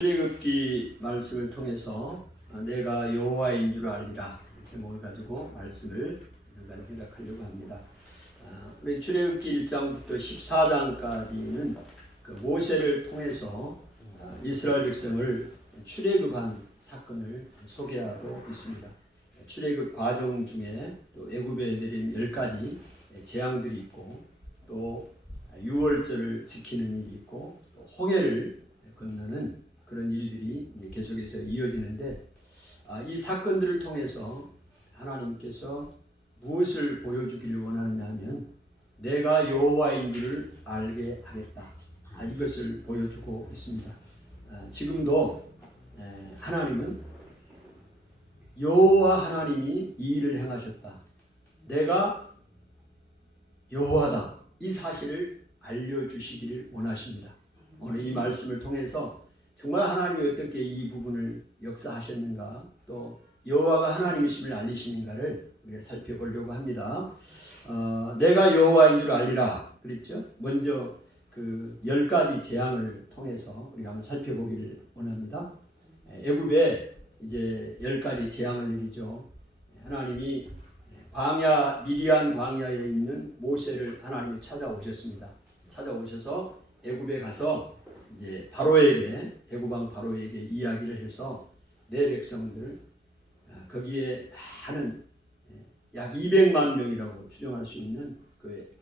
출애굽기 말씀을 통해서 내가 여호와인 줄 알리라 제목을 가지고 말씀을 잠깐 생각하려고 합니다. 우리 출애굽기 1장부터 14장까지는 그 모세를 통해서 이스라엘 백성을 출애굽한 사건을 소개하고 있습니다. 출애굽 과정 중에 또 애굽에 내린 10가지 재앙들이 있고 또 유월절을 지키는 일이 있고 또 홍해를 건너는 그런 일들이 계속해서 이어지는데 이 사건들을 통해서 하나님께서 무엇을 보여주기를 원하느냐 하면 내가 여호와인 줄을 알게 하겠다. 이것을 보여주고 있습니다. 지금도 하나님은 여호와 하나님이 이 일을 행하셨다. 내가 여호와다. 이 사실을 알려주시기를 원하십니다. 오늘 이 말씀을 통해서 정말 하나님이 어떻게 이 부분을 역사하셨는가 또 여호와가 하나님이심을 알리시는가를 우리가 살펴보려고 합니다. 내가 여호와인 줄 알리라 그랬죠. 먼저 그 10가지 재앙을 통해서 우리가 한번 살펴보기를 원합니다. 애굽에 이제 10가지 재앙을 내리죠. 하나님이 광야 미디안 광야에 있는 모세를 하나님이 찾아오셨습니다. 찾아오셔서 애굽에 가서 이제 바로에게 애굽 왕 바로에게 이야기를 해서 내 백성들 거기에 많은 약 200만 명이라고 추정할 수 있는 그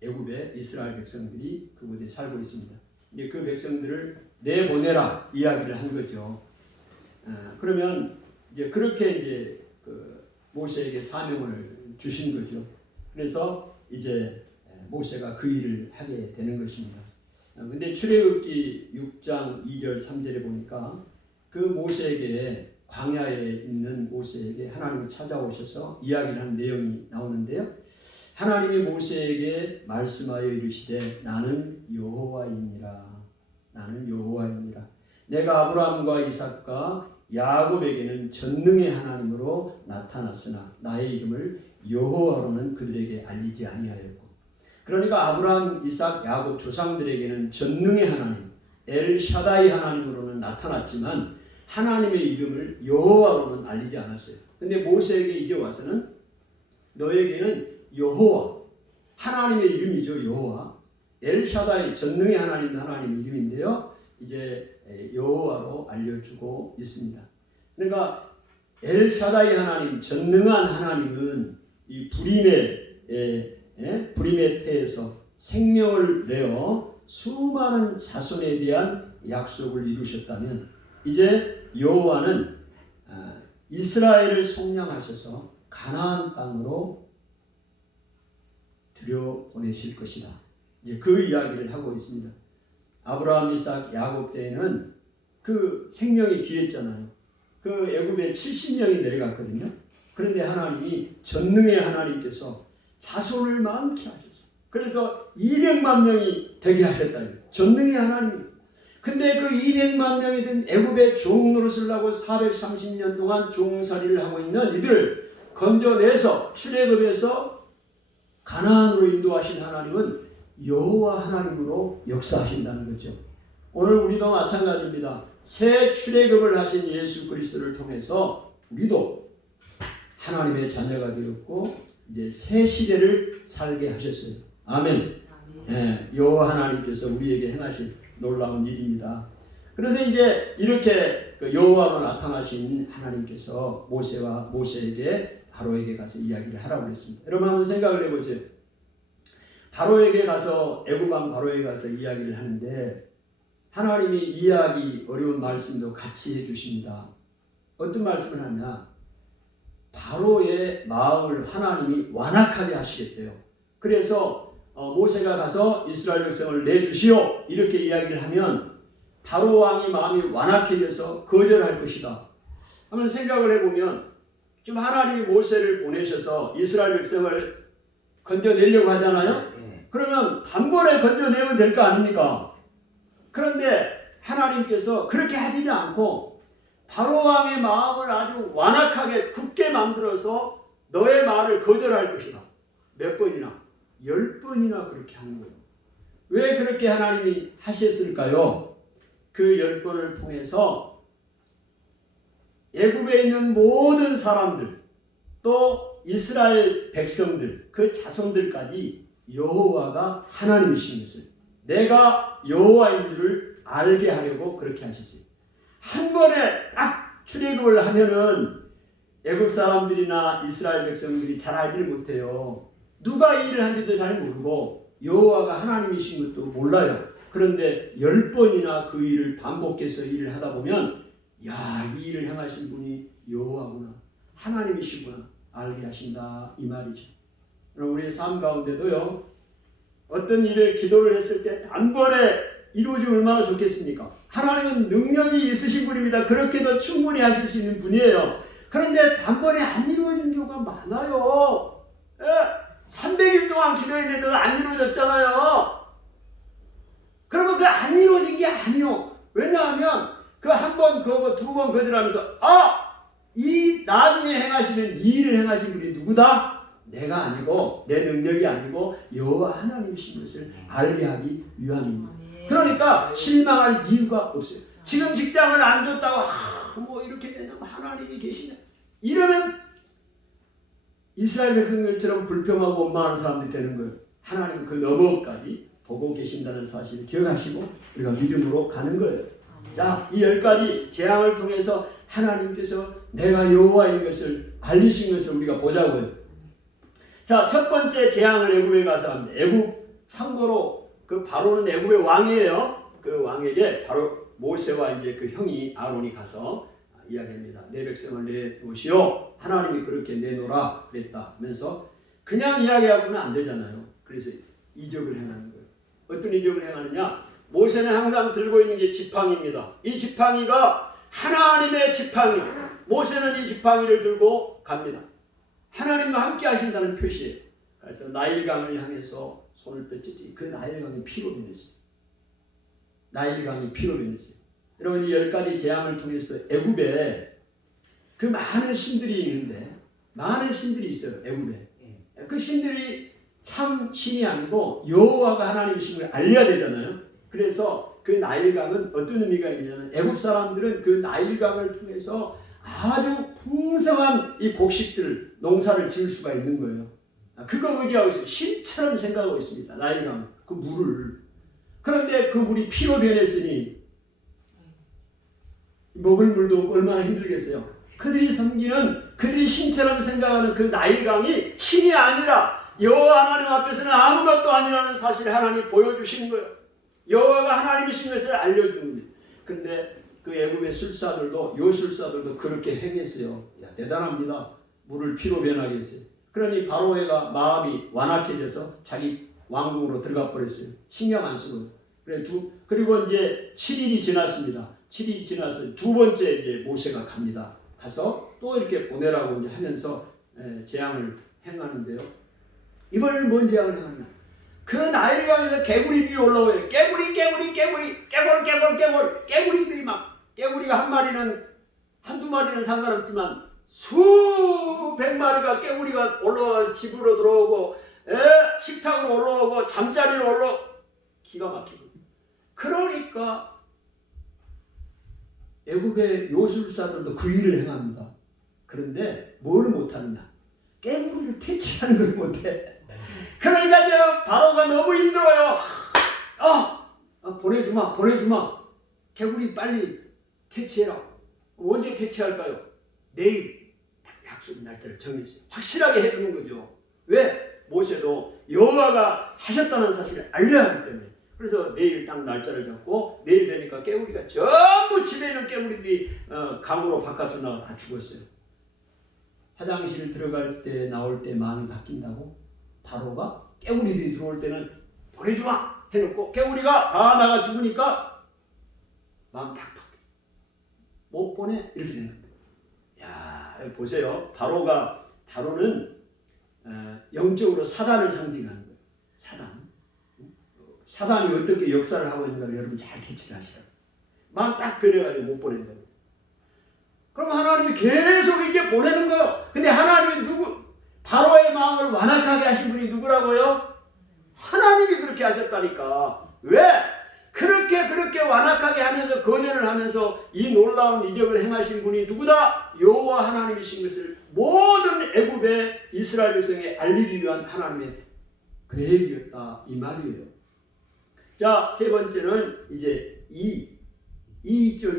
애굽의 이스라엘 백성들이 그곳에 살고 있습니다. 이제 그 백성들을 내보내라 이야기를 한 거죠. 그러면 이제 그렇게 이제 그 모세에게 사명을 주신 거죠. 그래서 이제 모세가 그 일을 하게 되는 것입니다. 근데 출애굽기 6장 2절 3절에 보니까 그 모세에게 광야에 있는 모세에게 하나님이 찾아오셔서 이야기를 한 내용이 나오는데요. 하나님이 모세에게 말씀하여 이르시되 나는 여호와이니라. 나는 여호와이니라. 내가 아브라함과 이삭과 야곱에게는 전능의 하나님으로 나타났으나 나의 이름을 여호와로는 그들에게 알리지 아니하였고 그러니까 아브라함, 이삭, 야곱 조상들에게는 전능의 하나님, 엘샤다이 하나님으로는 나타났지만 하나님의 이름을 여호와로는 알리지 않았어요. 근데 모세에게 이제 와서는 너에게는 여호와, 하나님의 이름이죠. 여호와, 엘샤다이 전능의 하나님, 하나님의 이름인데요. 이제 여호와로 알려주고 있습니다. 그러니까 엘샤다이 하나님, 전능한 하나님은 이 불임의 태에서 생명을 내어 수많은 자손에 대한 약속을 이루셨다면 이제 여호와는 이스라엘을 속량하셔서 가나안 땅으로 들여보내실 것이다. 이제 그 이야기를 하고 있습니다. 아브라함, 이삭, 야곱 때에는 그 생명이 귀했잖아요. 그 애굽에 70명이 내려갔거든요. 그런데 하나님이 전능의 하나님께서 자손을 많게 하셨어요. 그래서 200만 명이 되게 하셨다. 전능의 하나님. 근데 그 200만 명이 된 애굽의 종노릇을 하고 430년 동안 종살이를 하고 있는 이들을 건져내서 출애굽에서 가나안으로 인도하신 하나님은 여호와 하나님으로 역사하신다는 거죠. 오늘 우리도 마찬가지입니다. 새 출애굽을 하신 예수 그리스도를 통해서 우리도 하나님의 자녀가 되었고 이제 새 시대를 살게 하셨어요. 아멘. 여호와 하나님께서 우리에게 행하신 놀라운 일입니다. 그래서 이제 이렇게 여호와로 나타나신 하나님께서 모세에게 바로에게 가서 이야기를 하라고 했습니다. 여러분 한번 생각을 해보세요. 바로에게 가서 애굽 왕 바로에게 가서 이야기를 하는데 하나님이 이해하기 어려운 말씀도 같이 해주십니다. 어떤 말씀을 하냐? 바로의 마음을 하나님이 완악하게 하시겠대요. 그래서 모세가 가서 이스라엘 백성을 내주시오 이렇게 이야기를 하면 바로 왕의 마음이 완악해져서 거절할 것이다. 한번 생각을 해보면 지금 하나님이 모세를 보내셔서 이스라엘 백성을 건져내려고 하잖아요. 그러면 단번에 건져내면 될 거 아닙니까? 그런데 하나님께서 그렇게 하지 않고 바로 왕의 마음을 아주 완악하게 굳게 만들어서 너의 말을 거절할 것이다. 몇 번이나? 10번이나 그렇게 하는 거예요. 왜 그렇게 하나님이 하셨을까요? 그 그 10번을 통해서 애굽에 있는 모든 사람들 또 이스라엘 백성들 그 자손들까지 여호와가 하나님이신 것을 내가 여호와인 줄을 알게 하려고 그렇게 하셨어요. 한 번에 딱 출애굽을 하면은 애굽 사람들이나 이스라엘 백성들이 잘 알지를 못해요. 누가 이 일을 한지도 잘 모르고 여호와가 하나님이신 것도 몰라요. 그런데 10번이나 그 일을 반복해서 일을 하다 보면 야, 이 일을 행하신 분이 여호와구나, 하나님이시구나 알게 하신다 이 말이죠. 그럼 우리의 삶 가운데도요, 어떤 일을 기도를 했을 때 단번에 이루어지면 얼마나 좋겠습니까? 하나님은 능력이 있으신 분입니다. 그렇게도 충분히 하실 수 있는 분이에요. 그런데 단번에 안 이루어지는 경우가 많아요. 300일 동안 기도했는데도 안 이루어졌잖아요. 그러면 그 안 이루어진 게 아니요. 왜냐하면 그 한 번, 그거 두 번 거절하면서 이 나중에 행하시는 이 일을 행하신 분이 누구다? 내가 아니고 내 능력이 아니고 여호와 하나님이신 것을 알게 하기 위함입니다. 그러니까 실망할 이유가 없어요. 지금 직장을 안 줬다고 뭐 이렇게 되냐면 하나님이 계시냐 이러면 이스라엘 백성들처럼 불평하고 원망하는 사람들이 되는 거예요. 하나님은 그 너머까지 보고 계신다는 사실을 기억하시고 우리가 믿음으로 가는 거예요. 자, 이 10가지 재앙을 통해서 하나님께서 내가 여호와인 것을 알리신 것을 우리가 보자고요. 자, 첫 번째 재앙을 애굽에 가서 합니다. 애굽 참고로 그 바로는 애굽의 왕이에요. 그 왕에게 바로 모세와 이제 그 형이 아론이 가서 이야기합니다. 내 백성을 내놓으시오. 하나님이 그렇게 내놓으라 그랬다 하면서 그냥 이야기하고는 안 되잖아요. 그래서 이적을 행하는 거예요. 어떤 이적을 행하느냐? 모세는 항상 들고 있는 게 지팡이입니다. 이 지팡이가 하나님의 지팡이에요. 모세는 이 지팡이를 들고 갑니다. 하나님과 함께 하신다는 표시예요. 그래서 나일강을 향해서 손을 뻗쳤더니 그 나일강이 피로 변했어요. 나일강이 피로 변했어요. 여러분, 이 10가지 재앙을 통해서 애굽에 그 많은 신들이 있는데 많은 신들이 있어요. 애굽에. 그 신들이 참 신이 아니고 여호와가 하나님이신 걸 알려야 되잖아요. 그래서 그 나일강은 어떤 의미가 있냐면 애굽 사람들은 그 나일강을 통해서 아주 풍성한 이 곡식들, 농사를 지을 수가 있는 거예요. 그거 의지하고 있어요. 신처럼 생각하고 있습니다. 나일강, 그 물을. 그런데 그 물이 피로 변했으니 먹을 물도 없고 얼마나 힘들겠어요. 그들이 섬기는, 그들이 신처럼 생각하는 그 나일강이 신이 아니라 여호와 하나님 앞에서는 아무것도 아니라는 사실을 하나님이 보여주시는 거예요. 여호와가 하나님이신 것을 알려주는 거예요. 근데 그 애굽의 술사들도, 요술사들도 그렇게 행했어요. 야, 대단합니다. 물을 피로 변하게 했어요. 그러니 바로가 마음이 완악해져서 자기 왕궁으로 들어가 버렸어요. 신경 안 쓰고. 그리고 이제 7일이 지났습니다. 7일이 지나서 두 번째 이제 모세가 갑니다. 가서 또 이렇게 보내라고 이제 하면서 재앙을 행하는데요. 이번에는 뭔 재앙을 행하냐? 그 나일강에서 개구리들이 올라와요. 개구리들이 막, 개구리가 한 마리는, 한두 마리는 상관없지만 수백 마리가 개구리가 올라와 집으로 들어오고 식탁으로 올라오고 잠자리로 올라오고 기가 막히고. 그러니까 애굽의 요술사들도 그 일을 행합니다. 그런데 뭘 못하느냐? 개구리를 퇴치하는 걸 못해. 그러니까 이제 바로가 너무 힘들어요. 보내주마. 개구리 빨리 퇴치해라. 언제 퇴치할까요? 내일 약속 날짜를 정했어요. 확실하게 해두는 거죠. 왜? 모세도 여호와가 하셨다는 사실을 알려야 하기 때문에. 그래서 내일 딱 날짜를 잡고 내일 되니까 개구리가 전부 집에 있는 개구리들이 강으로 바깥으로 나가 다 죽었어요. 화장실 들어갈 때 나올 때 마음이 바뀐다고 바로가 개구리들이 들어올 때는 보내주마 해놓고 개구리가 다 나가 죽으니까 마음 딱 바뀌어. 못 보내 이렇게 되는 거예요. 야, 보세요. 바로는 영적으로 사단을 상징하는 거예요. 사단이 어떻게 역사를 하고 있는가를 여러분 잘 캐치를 하시라고. 마음 딱 변해가지고 못 보낸다고. 그럼 하나님이 계속 이렇게 보내는 거예요. 근데 하나님이 바로의 마음을 완악하게 하신 분이 누구라고요? 하나님이 그렇게 하셨다니까. 왜? 그렇게 완악하게 하면서 거절을 하면서 이 놀라운 이적을 행하신 분이 누구다? 여호와 하나님이신 것을 모든 애굽의 이스라엘 백성에 알리기 위한 하나님의 계획이었다 이 말이에요. 자, 세 번째는 이제 이죠.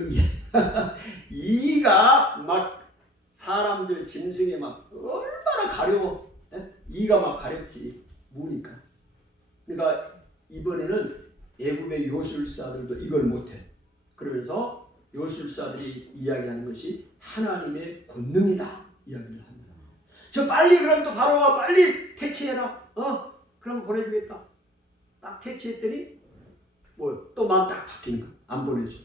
이가 막 사람들 짐승에 막 얼마나 가려워. 이가 막 가렵지 무니까. 그러니까 이번에는 애굽의 요술사들도 이걸 못해. 그러면서 요술사들이 이야기하는 것이 하나님의 권능이다 이야기를 합니다. 저 빨리 그럼 또 바로와 빨리 퇴치해라. 그럼 보내주겠다. 딱 퇴치했더니 뭐 또 마음 딱 바뀌는 거야. 안 보내줘.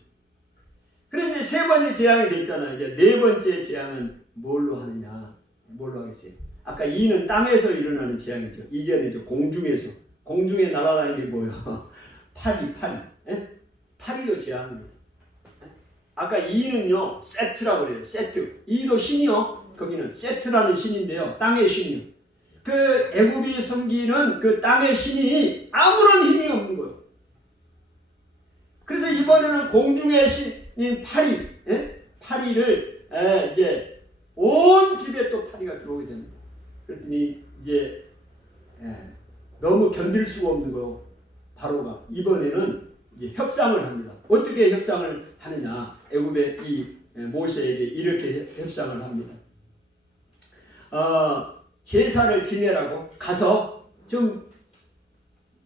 그래 이제 세 번째 재앙이 됐잖아요. 이제 네 번째 재앙은 뭘로 하느냐? 뭘로 하겠어요? 아까 이는 땅에서 일어나는 재앙이죠. 이제는 이제 공중에 날아다니는 게 뭐예요? 파리. 파리도 재앙입니다. 아까 이는요 세트라고 그래요. 세트. 이도 신이요. 거기는 세트라는 신인데요. 땅의 신이요. 그 애굽이 섬기는 그 땅의 신이 아무런 힘이 없는 거예요. 그래서 이번에는 공중의 신인 파리를 이제 온 집에 또 파리가 들어오게 됩니다. 그랬더니 이제 너무 견딜 수가 없는 거예요. 바로가 이번에는 이제 협상을 합니다. 어떻게 협상을 하느냐? 애굽의 이 모세에게 이렇게 협상을 합니다. 제사를 지내라고 가서 좀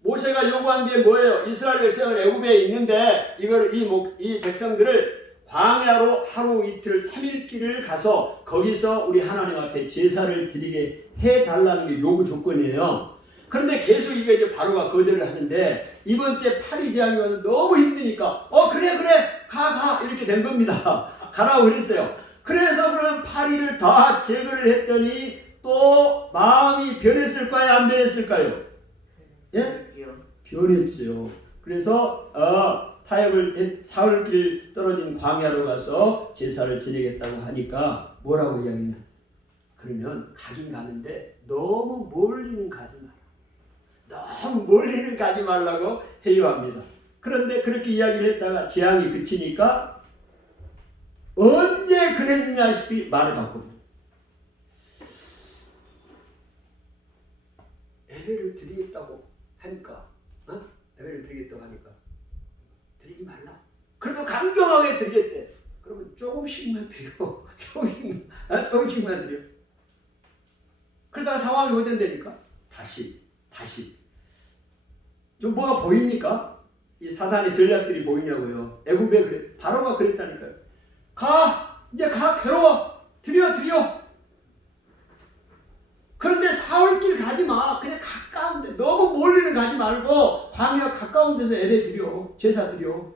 모세가 요구한 게 뭐예요? 이스라엘 백성은 애굽에 있는데 이 백성들을 광야로 하루 이틀 3일길을 가서 거기서 우리 하나님 앞에 제사를 드리게 해달라는 게 요구 조건이에요. 그런데 계속 이게 바로가 거절을 하는데 이번째 파리 재앙이 와서 너무 힘드니까 그래 가 이렇게 된 겁니다. 가라고 그랬어요. 그래서 그럼 파리를 다 제거를 했더니 또 마음이 변했을까요? 안 변했을까요? 예? 변했어요. 그래서 타협을 사흘길 떨어진 광야로 가서 제사를 지내겠다고 하니까 뭐라고 이야기했냐? 그러면 가긴 가는데 너무 멀리는 가지 마라. 너무 멀리는 가지 말라고 회유합니다. 그런데 그렇게 이야기를 했다가 재앙이 그치니까 언제 그랬느냐 싶이 말을 바꿉니다. 예배를 드리겠다고 하니까 예배를 드리겠다고 하니까 드리지 말라. 그래도 강경하게 드리겠대. 그러면 조금씩만 드려. 조금씩만 드려. 그러다가 상황이 호전되니까 다시 좀 뭐가 보입니까? 이 사단의 전략들이 보이냐고요. 애굽에 그래. 바로가 그랬다니까요. 이제 가 괴로워. 드려. 그런데 사흘길 가지 마. 그냥 가까운데 너무 멀리는 가지 말고 광야 가까운 데서 예배 드려. 제사 드려.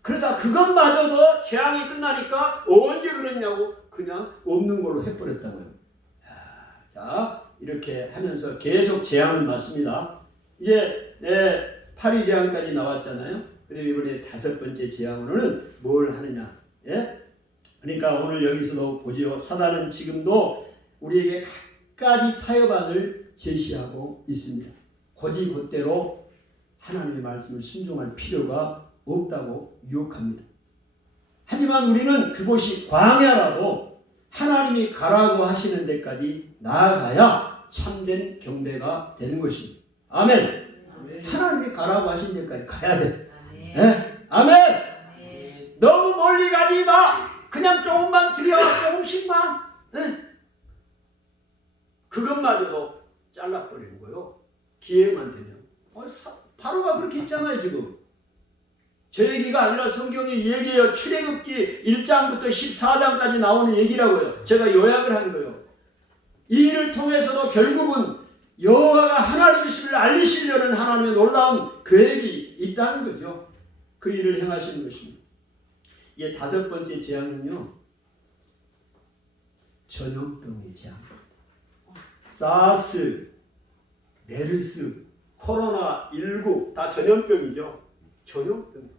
그러다 그것마저도 재앙이 끝나니까 언제 그랬냐고 그냥 없는 걸로 해버렸다고요. 자, 이렇게 하면서 계속 재앙을 맞습니다. 이제 파리 재앙까지 나왔잖아요. 그리고 이번에 다섯 번째 재앙으로는 뭘 하느냐? 그러니까 오늘 여기서도 보지요. 사단은 지금도 우리에게 가지 타협안을 제시하고 있습니다. 곧이곧대로 하나님의 말씀을 순종할 필요가 없다고 유혹합니다. 하지만 우리는 그곳이 광야라도 하나님이 가라고 하시는 데까지 나아가야 참된 경배가 되는 것입니다. 아멘. 하나님이 가라고 하신 데까지 가야 돼. 아멘. 너무 멀리 가지 마. 그냥 조금만 드려. 조금씩만. 그것마저도 잘라버리는 거예요. 기회만 되면. 바로가 그렇게 있잖아요 지금. 제 얘기가 아니라 성경이 얘기해요. 출애굽기 1장부터 14장까지 나오는 얘기라고요. 제가 요약을 하는 거예요. 이 일을 통해서도 결국은 여호와가 하나님이심을 알리시려는 하나님의 놀라운 계획이 있다는 거죠. 그 일을 행하시는 것입니다. 이게 다섯 번째 재앙은요. 전염병의 재앙입니다. 사스, 메르스, 코로나19 다 전염병이죠. 전염병.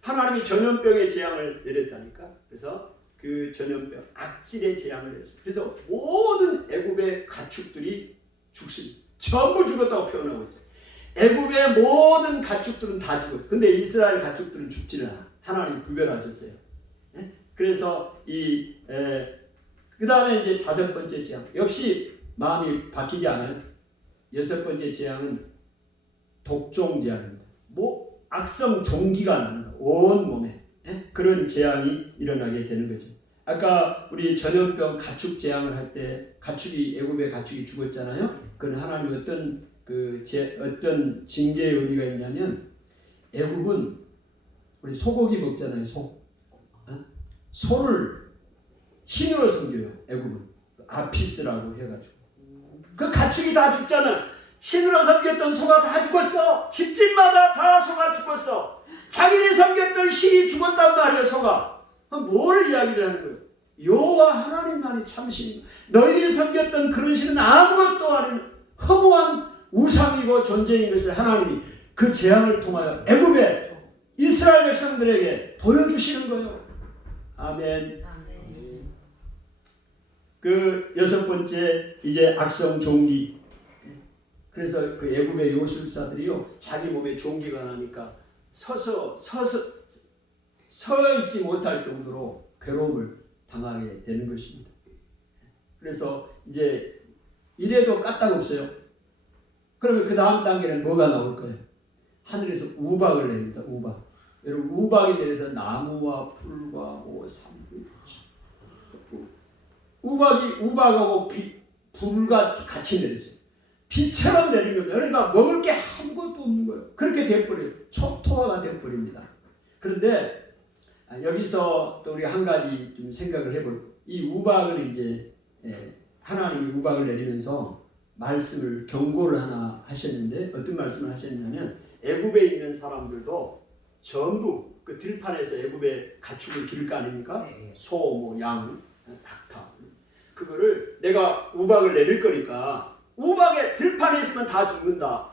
하나님이 전염병의 재앙을 내렸다니까. 그래서 그 전염병, 악질의 재앙을 내렸어요. 그래서 모든 애굽의 가축들이 죽습니다. 전부 죽었다고 표현하고 있어요. 애굽의 모든 가축들은 다 죽었어요. 근데 이스라엘 가축들은 죽지는 않아. 하나님 구별하셨어요. 그래서 그 다음에 이제 다섯 번째 재앙. 역시 마음이 바뀌지 않아요. 여섯 번째 재앙은 독종 재앙입니다. 악성 종기가 나는 거, 온 몸에 그런 재앙이 일어나게 되는 거죠. 아까 우리 전염병 가축 재앙을 할 때 애굽의 가축이 죽었잖아요. 그건 하나님 어떤 징계의 의미가 있냐면 애굽은 우리 소고기 먹잖아요. 소를 신으로 섬겨요. 애굽은 아피스라고 해가지고 그 가축이 다 죽잖아. 신으로 섬겼던 소가 다 죽었어. 집집마다 다 소가 죽었어. 자기를 섬겼던 신이 죽었단 말이에요. 소가. 뭘 이야기를 하는 거예요? 여호와 하나님만이 참신. 너희들이 섬겼던 그런 신은 아무것도 아닌 허무한 우상이고 존재인 것을 하나님이 그 재앙을 통하여 애굽의 이스라엘 백성들에게 보여주시는 거예요. 아멘. 그 여섯 번째 이제 악성 종기. 그래서 그 애굽의 요술사들이요 자기 몸에 종기가 나니까 서 있지 못할 정도로 괴로움을 당하게 되는 것입니다. 그래서 이제 이래도 까딱없어요. 그러면 그 다음 단계는 뭐가 나올 거예요? 하늘에서 우박을 내립니다. 우박. 여러분 우박이 내려서 나무와 풀과 산들 우박하고 불과 같이 내렸어요. 비처럼 내리는 거예요. 그러니까 먹을 게 아무것도 없는 거예요. 그렇게 돼버려요. 초토화가 돼버립니다. 그런데 여기서 또 우리 한 가지 좀 생각을 해볼게요. 이 우박을 이제 하나님이 우박을 내리면서 말씀을 경고를 하나 하셨는데 어떤 말씀을 하셨냐면 애굽에 있는 사람들도 전부 그 들판에서 애굽의 가축을 기를 거 아닙니까? 소, 양, 닭 그거를 내가 우박을 내릴 거니까 우박에 들판에 있으면 다 죽는다.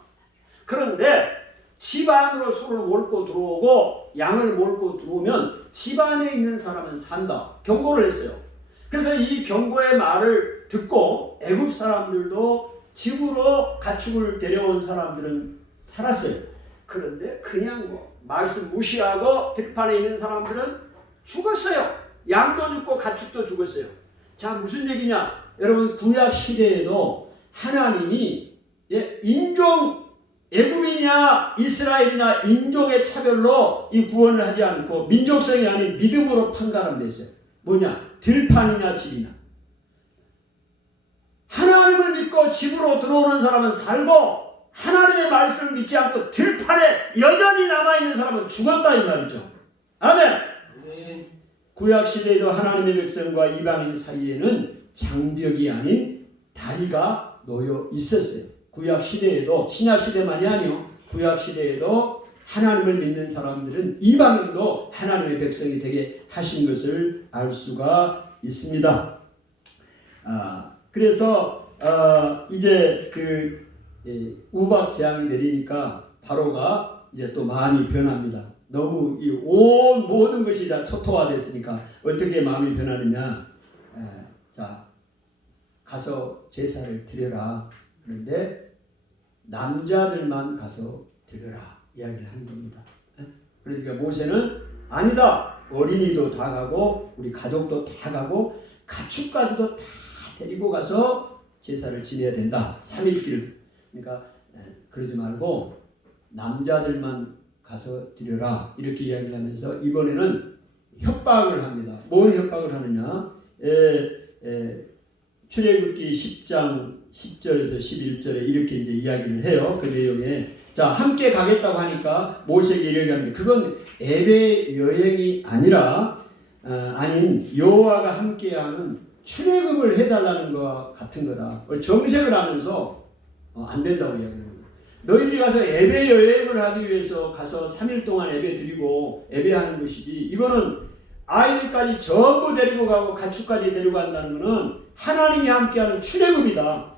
그런데 집 안으로 소를 몰고 들어오고 양을 몰고 들어오면 집 안에 있는 사람은 산다. 경고를 했어요. 그래서 이 경고의 말을 듣고 애굽 사람들도 집으로 가축을 데려온 사람들은 살았어요. 그런데 그냥 말씀 무시하고 들판에 있는 사람들은 죽었어요. 양도 죽고 가축도 죽었어요. 자, 무슨 얘기냐? 여러분 구약 시대에도 하나님이 인종 애굽이냐 이스라엘이나 인종의 차별로 이 구원을 하지 않고 민족성이 아닌 믿음으로 판가름됐어요. 뭐냐? 들판이냐 집이냐. 하나님을 믿고 집으로 들어오는 사람은 살고 하나님의 말씀을 믿지 않고 들판에 여전히 남아있는 사람은 죽었다 이 말이죠. 아멘. 구약시대에도 하나님의 백성과 이방인 사이에는 장벽이 아닌 다리가 놓여 있었어요. 구약시대에도 신약시대만이 아니요. 구약시대에도 하나님을 믿는 사람들은 이방인도 하나님의 백성이 되게 하신 것을 알 수가 있습니다. 그래서 이제 그 우박 재앙이 내리니까 바로가 이제 또 마음이 변합니다. 너무 이 온 모든 것이 다 초토화됐으니까 어떻게 마음이 변하느냐? 자, 가서 제사를 드려라. 그런데 남자들만 가서 드려라 이야기를 하는 겁니다. 그러니까 모세는 아니다. 어린이도 다 가고 우리 가족도 다 가고 가축까지도 다 데리고 가서 제사를 지내야 된다. 3일길. 그러니까 그러지 말고 남자들만 가서 드려라 이렇게 이야기를 하면서 이번에는 협박을 합니다. 뭘 협박을 하느냐? 출애굽기 10장 10절에서 11절에 이렇게 이제 이야기를 해요. 그 내용에 자 함께 가겠다고 하니까 모세에게 이렇게 합니다. 그건 예배 여행이 아니라 아닌 여호와가 함께하는 출애굽을 해달라는 것과 같은 거다. 정색을 하면서 안 된다고 이야기합니다. 너희들이 가서 예배 여행을 하기 위해서 가서 3일 동안 예배 드리고 예배하는 것이지 이거는 아이들까지 전부 데리고 가고 가축까지 데리고 간다는 것은 하나님이 함께하는 출애굽이다.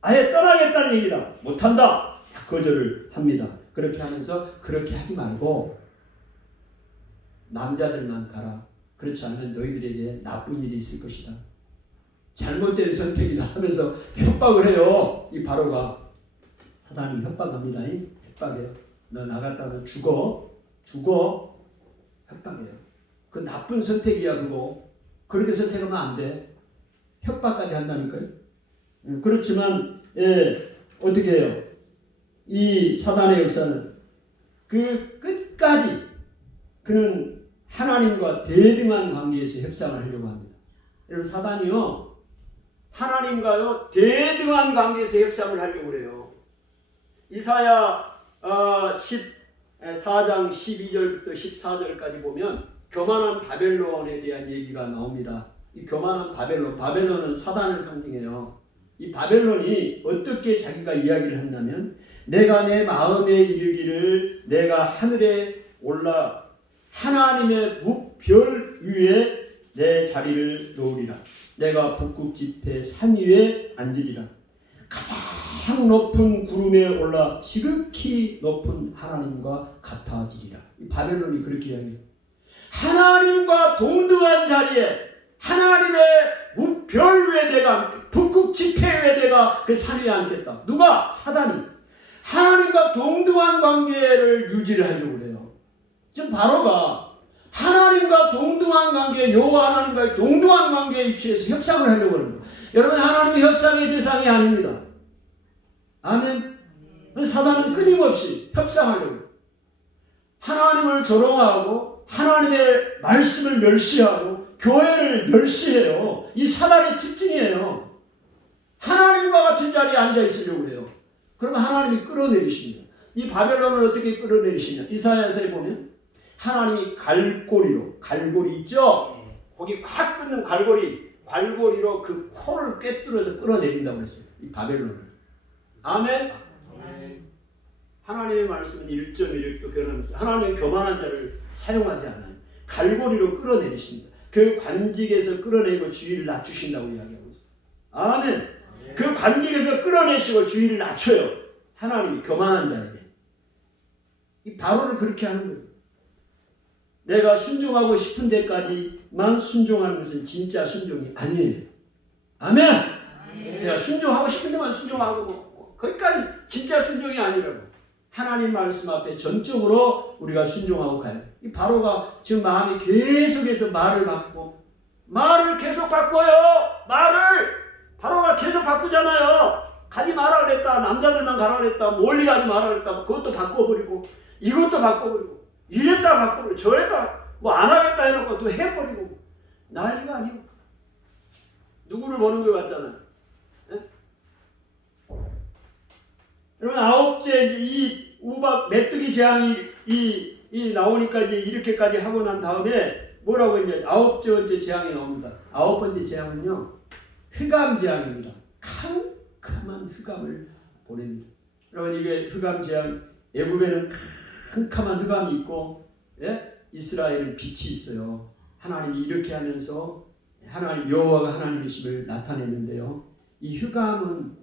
아예 떠나겠다는 얘기다. 못한다. 거절을 합니다. 그렇게 하면서 그렇게 하지 말고 남자들만 가라. 그렇지 않으면 너희들에게 나쁜 일이 있을 것이다. 잘못된 선택이다 하면서 협박을 해요. 이 바로가 사단이 협박합니다. 협박해요. 너 나갔다면 죽어. 죽어. 협박해요. 그 나쁜 선택이야 그거. 그렇게 선택하면 안 돼. 협박까지 한다니까요. 그렇지만 어떻게 해요? 이 사단의 역사는 그 끝까지 그는 하나님과 대등한 관계에서 협상을 하려고 합니다. 여러분 사단이요 하나님과요 대등한 관계에서 협상을 하려고 그래요. 이사야 14장 12절부터 14절까지 보면 교만한 바벨론에 대한 얘기가 나옵니다. 이 교만한 바벨론은 사단을 상징해요. 이 바벨론이 어떻게 자기가 이야기를 했냐면 내가 내 마음에 이르기를 내가 하늘에 올라 하나님의 묵별 위에 내 자리를 놓으리라. 내가 북극 지폐 산 위에 앉으리라. 가장 높은 구름에 올라 지극히 높은 하나님과 같아지리라. 이 바벨론이 그렇게 이야기해요. 하나님과 동등한 자리에 하나님의 묵별 위에 내가 북극 지폐 위에 내가 그 산 위에 앉겠다. 누가? 사단이. 하나님과 동등한 관계를 유지를 하려고 그래요. 지금 바로가 하나님과 동등한 관계, 여호와 하나님과의 동등한 관계에 위치해서 협상을 하려고 합니다. 여러분 하나님의 협상의 대상이 아닙니다. 아멘. 사단은 끊임없이 협상하려고 하나님을 조롱하고 하나님의 말씀을 멸시하고 교회를 멸시해요. 이 사단의 특징이에요. 하나님과 같은 자리에 앉아 있으려고 해요. 그러면 하나님이 끌어내리십니다. 이 바벨론을 어떻게 끌어내리시냐? 이사야서에 보면 하나님이 갈고리 있죠? 거기 확 끊는 갈고리로 그 코를 꿰뚫어서 끌어내린다고 했어요. 이 바벨론을. 아멘? 하나님의 말씀은 1.1도 변함없어요. 하나님은 교만한 자를 사용하지 않아요. 갈고리로 끌어내리십니다. 그 관직에서 끌어내고 주의를 낮추신다고 이야기하고 있어요. 아멘. 그 관직에서 끌어내시고 주의를 낮춰요. 하나님이 교만한 자에게. 이 바로를 그렇게 하는 거예요. 내가 순종하고 싶은 데까지만 순종하는 것은 진짜 순종이 아니에요. 아멘. 내가 순종하고 싶은 데만 순종하고 거기까지 진짜 순종이 아니라고. 하나님 말씀 앞에 전적으로 우리가 순종하고 가요. 이 바로가 지금 마음이 계속해서 말을 계속 바꿔요. 바로가 계속 바꾸잖아요. 가지 마라 그랬다. 남자들만 가라 그랬다. 멀리 가지 마라 그랬다. 그것도 바꿔버리고 이것도 바꿔버리고 이랬다 바꿔버리고 저랬다 뭐 안 하겠다 해놓고 또 해버리고 난리가 아니고 누구를 보는 것 같잖아요. 네? 여러분 아홉째 이 우박 메뚜기 재앙이 이 나오니까 이제 이렇게까지 하고 난 다음에 뭐라고 이제 9번째 재앙이 나옵니다. 9번째 재앙은요 흑암 재앙입니다. 캄캄한 흑암을 보냅니다. 여러분 이게 흑암 재앙 애굽에는 캄캄한 흑암이 있고 이스라엘은 빛이 있어요. 하나님이 이렇게 하면서 하나님 여호와가 하나님이심을 나타내는데요. 이 흑암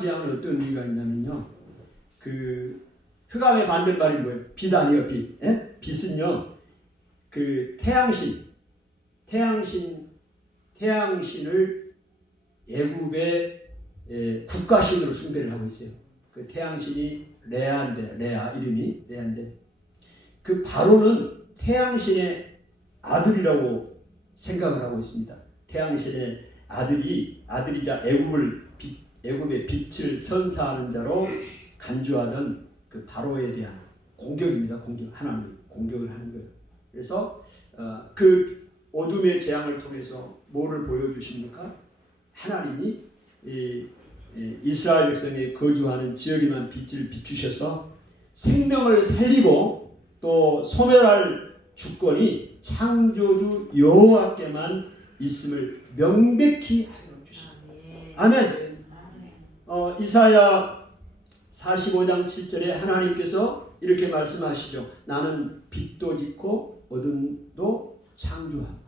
재앙은 어떤 의미가 있냐면요. 그 흑암의 반대말이 뭐예요? 빛 아니에요, 빛. 빛은요. 그 태양신을 애굽의 국가신으로 숭배를 하고 있어요. 그 태양신이 레아 이름이 레아인데 그 바로는 태양신의 아들이라고 생각을 하고 있습니다. 태양신의 아들이자 애굽의 빛을 선사하는 자로 간주하던 그 바로에 대한 공격입니다. 하나님이 공격을 하는 거예요. 그래서 그 어둠의 재앙을 통해서 뭐를 보여주십니까? 하나님이 이스라엘 백성이 거주하는 지역에만 빛을 비추셔서 생명을 살리고 또 소멸할 주권이 창조주 여호와께만 있음을 명백히 하여 주십니다. 아멘. 이사야 45장 7절에 하나님께서 이렇게 말씀하시죠. 나는 빛도 짓고 어둠도 창조하고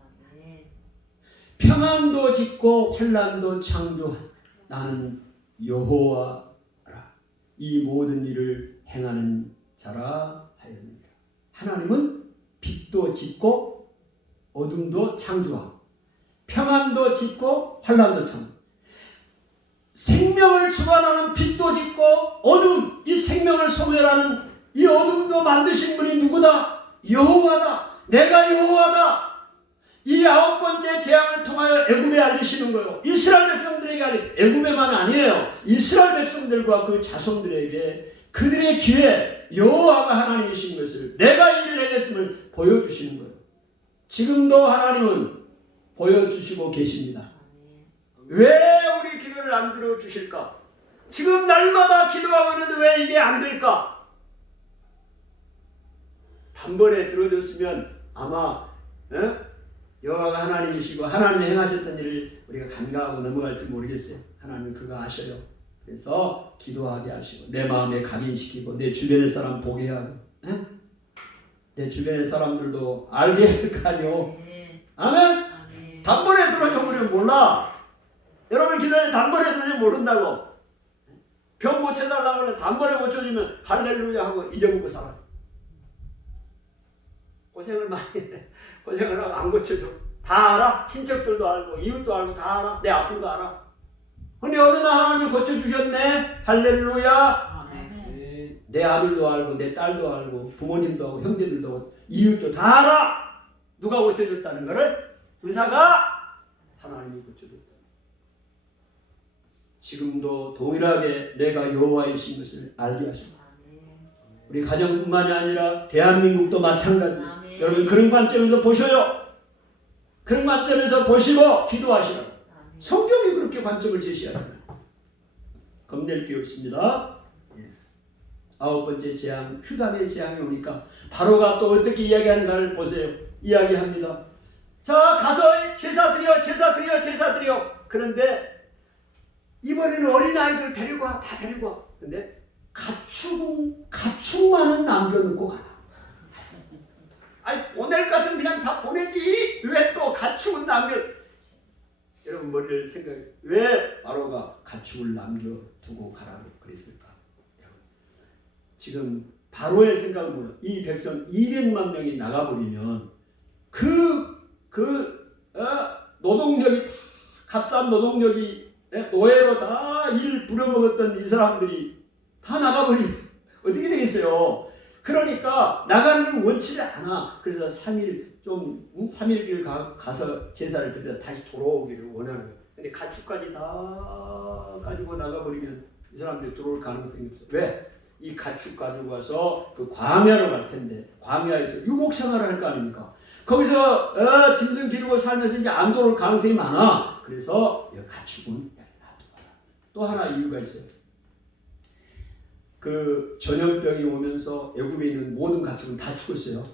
평안도 짓고 환난도 창조하고 나는 여호와라. 이 모든 일을 행하는 자라 하였느니라. 하나님은 빛도 짓고 어둠도 창조하고 평안도 짓고 환난도 창조. 생명을 주관하는 빛도 짓고 어둠, 이 생명을 소멸하는 이 어둠도 만드신 분이 누구다? 여호와다. 내가 여호와다. 이 9번째 재앙을 통하여 애굽에 알리시는 거예요. 이스라엘 백성들에게 애굽에만 아니에요. 이스라엘 백성들과 그 자손들에게 그들의 귀에 여호와가 하나님이신 것을, 내가 이 일을 해냈음을 보여주시는 거예요. 지금도 하나님은 보여주시고 계십니다. 왜 우리 기도를 안 들어주실까? 지금 날마다 기도하고 있는데 왜 이게 안 될까? 단번에 들어줬으면 아마 여호와가 하나님이시고 하나님이 행하셨던 일을 우리가 간과하고 넘어갈지 모르겠어요. 하나님은 그거 아셔요. 그래서 기도하게 하시고 내 마음에 각인시키고 내 주변의 사람 보게 하고 내 주변의 사람들도 알게 할 거 아니요. 아멘? 단번에 들어줘 버리면 몰라. 여러분 기도에 단번에 들어주면 모른다고. 병 고쳐달라고 하면 단번에 고쳐주면 할렐루야 하고 잊어먹고 살아. 고생을 많이 해. 고생을 하고 안 고쳐줘. 다 알아. 친척들도 알고 이웃도 알고 다 알아. 내 아픈 거 알아. 근데 어느 날 하나님이 고쳐주셨네. 할렐루야. 내 아들도 알고 내 딸도 알고 부모님도 알고 형제들도 알고 이웃도 다 알아. 누가 고쳐줬다는 거를? 의사가 하나님이 고쳐줬다. 지금도 동일하게 내가 여호와이신 것을 알게 하십니다. 우리 가정뿐만이 아니라 대한민국도 마찬가지. 여러분 그런 관점에서 보셔요. 그런 관점에서 보시고 기도하시라. 성경이 그렇게 관점을 제시하잖아요. 겁낼 게 없습니다. 9번째 재앙, 흑암의 재앙이 오니까 바로가 또 어떻게 이야기하는가를 보세요. 이야기합니다. 자, 가서 제사 드려, 제사 드려, 제사 드려. 그런데 이번에는 어린아이들 데리고 와, 다 데리고 와. 근데 가축만은 남겨놓고 가라. 아니 보낼 것 같으면 그냥 다 보내지. 왜 또 가축은 남겨? 여러분 머리를 생각해. 왜 바로가 가축을 남겨두고 가라고 그랬을까? 지금 바로의 생각은 뭐야? 이 백성 200만 명이 나가버리면 노동력이 값싼 노동력이 노예로 다 일 부려먹었던 이 사람들이 다 나가버리면 어떻게 되겠어요? 그러니까 나가는 원치를 않아. 그래서 3일길 가서 제사를 드려 다시 돌아오기를 원하는 거예요. 근데 가축까지 다 가지고 나가버리면 이 사람들이 들어올 가능성이 없어. 왜? 이 가축 가지고 가서 그 광야로 갈 텐데 광야에서 유목생활을 할 거 아닙니까? 거기서 짐승 기르고 살면서 이제 안 들어올 가능성이 많아. 그래서 가축은 놔둬라. 또 하나 이유가 있어요. 그 전염병이 오면서 애굽에 있는 모든 가축은 다 죽었어요.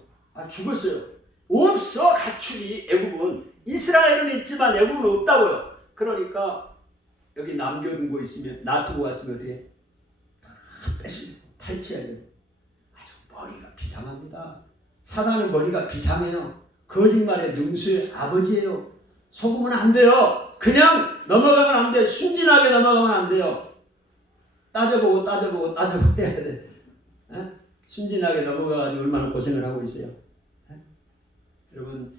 죽었어요. 없어 가축이. 애굽은 이스라엘은 있지만 애굽은 없다고요. 그러니까 여기 남겨둔 거 있으면 놔두고 왔으면 어떻게 다 뺏으면 탈취해야 돼요. 아주 머리가 비상합니다. 사단은 머리가 비상해요. 거짓말의 능수의 아버지예요. 속으면 안 돼요. 그냥 넘어가면 안 돼. 순진하게 넘어가면 안 돼요. 따져보고 해야 돼. 순진하게 넘어가가지고 얼마나 고생을 하고 있어요. 여러분,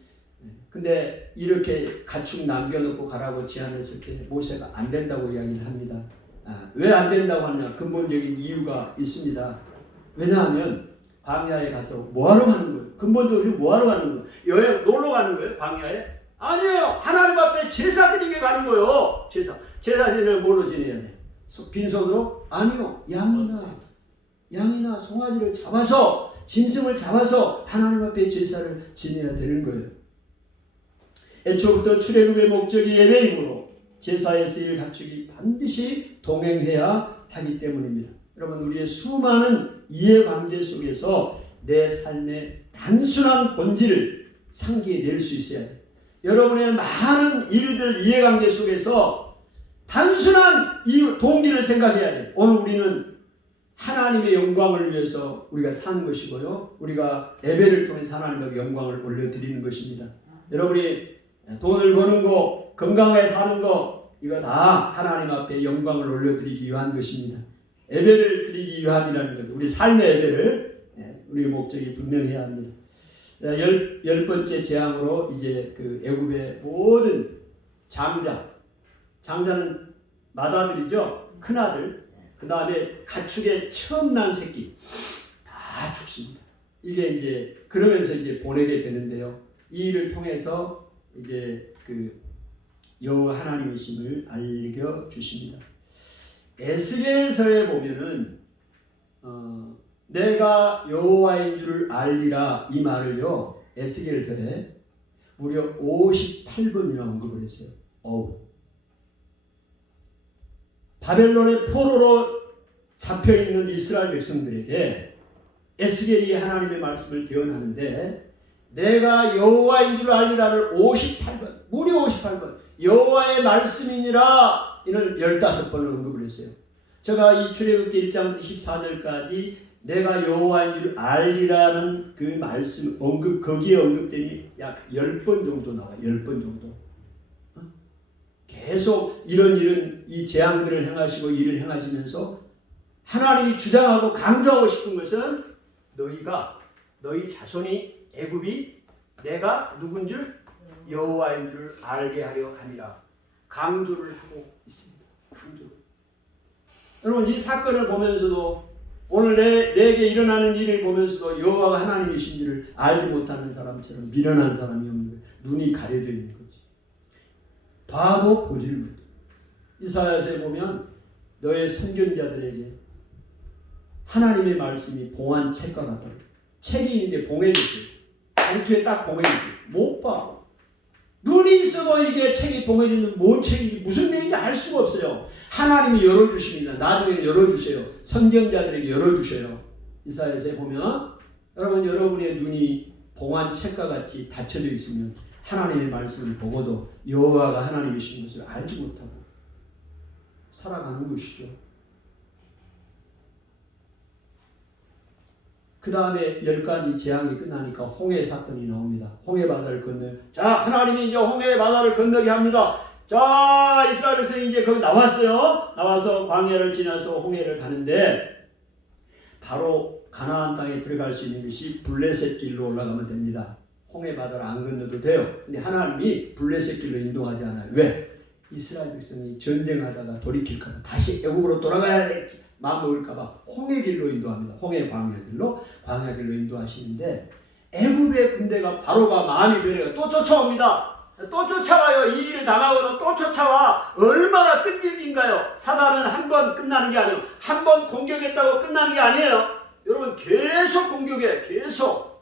근데 이렇게 가축 남겨놓고 가라고 제안했을 때 모세가 안 된다고 이야기를 합니다. 왜 안 된다고 하냐? 근본적인 이유가 있습니다. 왜냐하면 광야에 가서 뭐하러 가는 거예요? 근본적으로 뭐하러 가는 거예요? 여행 놀러 가는 거예요? 광야에? 아니에요. 하나님 앞에 제사 드리게 가는 거예요. 제사 드리면 뭘로 지내야 돼? 빈손으로? 아니요. 양이나 송아지를 잡아서 짐승을 잡아서 하나님 앞에 제사를 지내야 되는 거예요. 애초부터 출애굽의 목적이 예배이므로 제사에 쓰일 가축이 반드시 동행해야 하기 때문입니다. 여러분 우리의 수많은 이해관계 속에서 내 삶의 단순한 본질을 상기해낼 수 있어야 돼요. 여러분의 많은 일들 이해관계 속에서 단순한 동기를 생각해야 돼요. 오늘 우리는 하나님의 영광을 위해서 우리가 사는 것이고요. 우리가 예배를 통해서 하나님의 영광을 올려드리는 것입니다. 여러분이 돈을 버는 거, 건강하게 사는 거 이거 다 하나님 앞에 영광을 올려드리기 위한 것입니다. 예배를 드리기 위함이라는 것. 우리 삶의 예배를 우리의 목적이 분명해야 합니다. 10번째 재앙으로 이제 그 애굽의 모든 장자는 맏아들이죠. 큰아들. 그 다음에 가축의 처음 난 새끼 다 죽습니다. 이게 이제 그러면서 이제 보내게 되는데요. 이 일을 통해서 이제 그 여호와 하나님이심을 알려 주십니다. 에스겔서에 보면은 내가 여호와인 줄 알리라 이 말을요 에스겔서에 무려 58번이나 언급을 했어요. 바벨론의 포로로 잡혀있는 이스라엘 백성들에게 에스겔이 하나님의 말씀을 대언하는데 내가 여호와인 줄 알리라를 58번 무려 58번 여호와의 말씀이니라 이를 15번을 언급을 했어요. 제가 이 출애굽기 1장 24절까지 내가 여호와인 줄 알리라는 그 말씀 거기에 언급되니 약 10번 정도 나와요. 10번 정도. 계속 이런 이 재앙들을 행하시고 일을 행하시면서 하나님이 주장하고 강조하고 싶은 것은 너희 자손이 애굽이 내가 누군 줄 여호와인 줄 알게 하려 함이라 강조를 하고 있습니다. 강조. 여러분 이 사건을 보면서도 오늘 내게 일어나는 일을 보면서도 여호와가 하나님이신지를 알지 못하는 사람처럼 미련한 사람이 없는 거예요. 눈이 가려져 있는 거지. 봐도 보지를 못해. 이사야서에 보면 너의 선견자들에게 하나님의 말씀이 봉한 책과 같다. 책이 있는데 봉해졌어요. 봉투에 딱 봉해졌어요. 못 봐. 눈이 있어도 이게 책이 봉해지는 뭔 책인지 무슨 내용인지 알 수가 없어요. 하나님이 열어주십니다. 나중에 열어주세요. 선견자들에게 열어주셔요. 이사야서에 보면 여러분의 눈이 봉한 책과 같이 닫혀져 있으면 하나님의 말씀을 보고도 여호와가 하나님이신 것을 알지 못하고 살아가는 것이죠. 그 다음에 10가지 재앙이 끝나니까 홍해 사건이 나옵니다. 홍해 바다를 건너. 자, 하나님이 이제 홍해 바다를 건너게 합니다. 자, 이스라엘 백성이 이제 거기 나왔어요. 나와서 광야를 지나서 홍해를 가는데 바로 가나안 땅에 들어갈 수 있는 것이 블레셋 길로 올라가면 됩니다. 홍해 바다를 안 건너도 돼요. 근데 하나님이 블레셋 길로 인도하지 않아요. 왜? 이스라엘 백성이 전쟁하다가 돌이킬까봐 다시 애굽으로 돌아가야 마음먹을까봐 홍해 길로 인도합니다. 홍해 광야 길로 인도하시는데 애굽의 군대가 바로가 마음이 변해가 또 쫓아옵니다. 또 쫓아와요. 이 일을 당하고도 또 쫓아와. 얼마나 끈질긴가요? 사단은 한 번 끝나는 게 아니에요. 한 번 공격했다고 끝나는 게 아니에요. 여러분 계속 공격해. 계속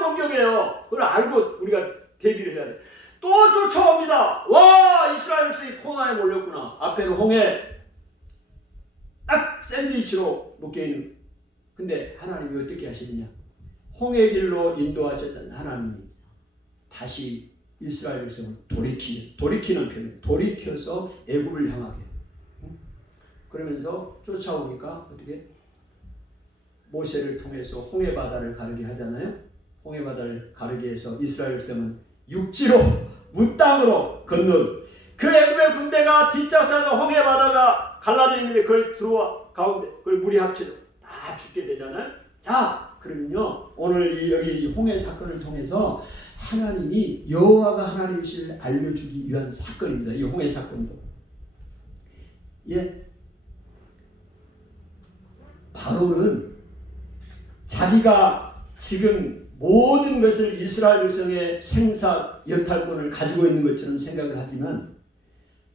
공격해요. 그걸 알고 우리가 대비를 해야 돼. 또 쫓아옵니다. 와, 이스라엘 백성이 코너에 몰렸구나. 앞에는 홍해 딱 샌드위치로 묶여있는. 근데 하나님이 어떻게 하시느냐? 홍해 길로 인도하셨던 하나님이 다시 이스라엘 백성을 돌이키는 편이에요. 돌이켜서 애굽을 향하게. 그러면서 쫓아오니까 어떻게? 모세를 통해서 홍해 바다를 가르게 하잖아요. 홍해 바다를 가르게 해서 이스라엘 백성은 육지로 무땅으로 건너. 그 애굽의 군대가 뒤쫓아서 홍해 바다가 갈라져 있는데 그걸 들어와 가운데 그걸 물이 합쳐져 다 죽게 되잖아요. 자, 그러면요 오늘 여기 홍해 사건을 통해서 하나님이 여호와가 하나님이심을 알려주기 위한 사건입니다. 이 홍해 사건도. 예. 바로는 자기가 지금 모든 것을 이스라엘 백성의 생사 여탈권을 가지고 있는 것처럼 생각을 하지만